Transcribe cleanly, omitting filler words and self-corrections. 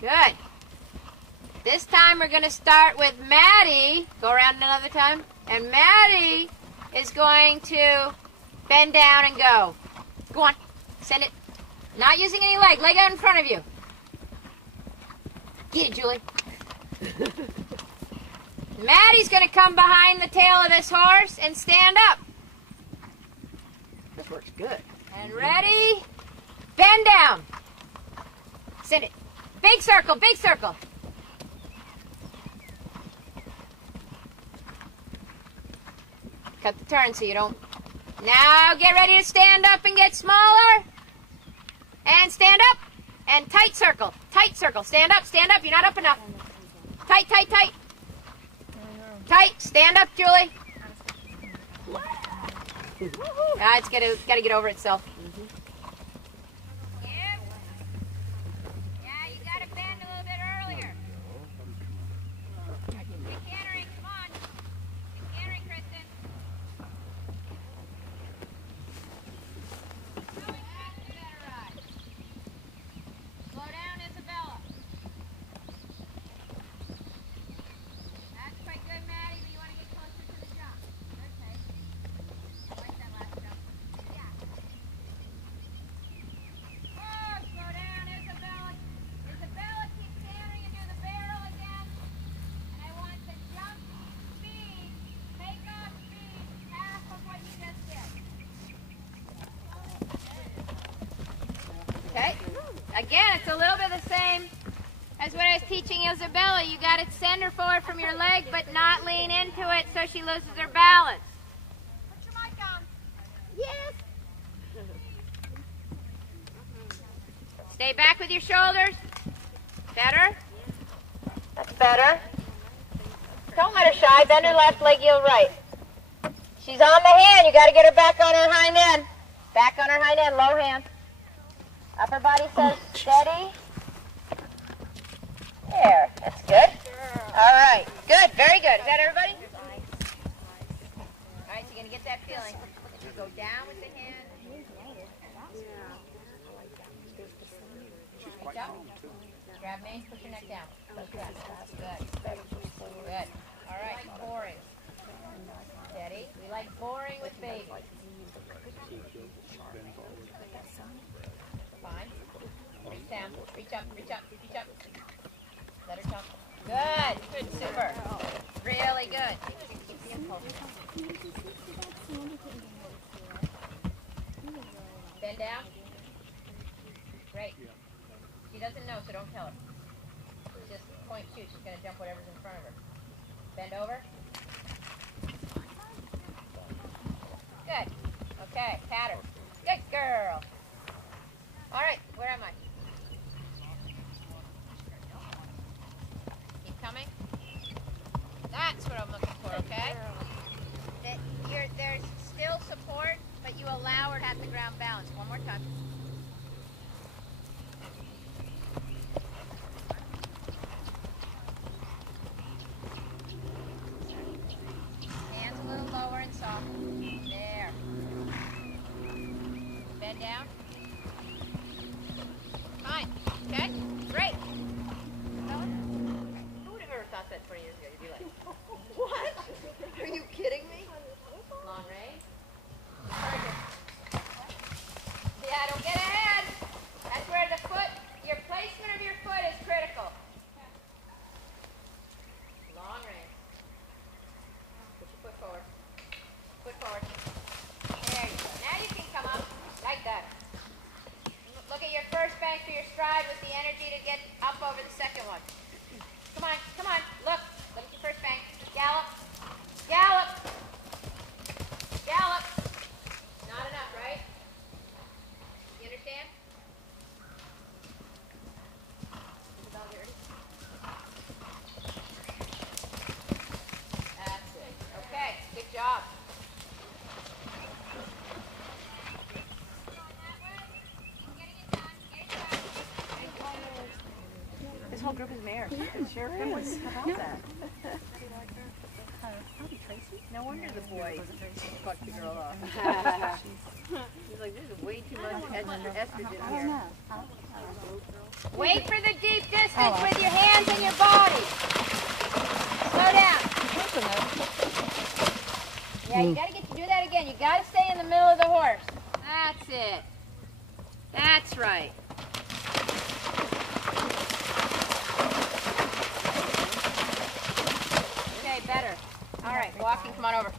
Good. This time we're going to start with Maddie. Go around another time. And Maddie is going to bend down and go. Go on. Send it. Not using any leg. Leg out in front of you. Get it, Julie. Maddie's going to come behind the tail of this horse and stand up. This works good. And ready? Bend down. Send it. Big circle, big circle. Cut the turn so you don't. Now get ready to stand up and get smaller. And stand up. And tight circle. Tight circle. Stand up, stand up. You're not up enough. Tight, tight, tight. Tight. Stand up, Julie. It's got to get over itself. Okay. Again, it's a little bit the same as what I was teaching Isabella. You got to send her forward from your leg, but not lean into it so she loses her balance. Put your mic on. Yes. Stay back with your shoulders. Better? That's better. Don't let her shy. Bend her left leg, heel right. She's on the hand. You got to get her back on her hind end. Back on her hind end, low hand. Upper body says steady. There, that's good. All right, good, very good. Is that everybody? All right, so you're going to get that feeling. You go down with the hand. Reach up. Grab me, push your neck down. Good. Good. All right, boring. Steady. We like boring with baby. Fine. Reach down. Reach up. Reach up. Reach up. Let her jump. Good. Good. Super. Really good. Bend down. Great. She doesn't know, so don't tell her. Just point shoot. She's going to jump whatever's in front of her. Bend over. Good. Okay. Pattern. Good girl. All right, where am I? Keep coming. That's what I'm looking for, okay? There's still support, but you allow her to have the ground balance. One more time. Hands a little lower and soft. There. Bend down. Fine. Okay? Great. Who would have ever thought that 20 years ago? You'd be like, what? Are you kidding me? Long range. Yeah, don't get ahead. That's where the foot, your placement of your foot is critical. Long range. Put your foot forward. Foot forward. There you go. Now you can come up like that. Look at your first bank for your stride with the energy to get up over the second one. Come on, come on. Look. Look at your first bank. Gallop. Gallop. Gallop. Not enough, right? You understand? That's it. Okay, good job. This whole group is mares. It sure is. What's about that? Probably Tracy. No wonder the boy fucked the girl off. He's like, there's way too much estrogen here. Wait for the deep distance. distance with your hands and your body. Slow down. Yeah, you gotta get to do that again. You gotta stay in the middle of the horse. That's it. That's right. Okay, better. All right, walking, come on over.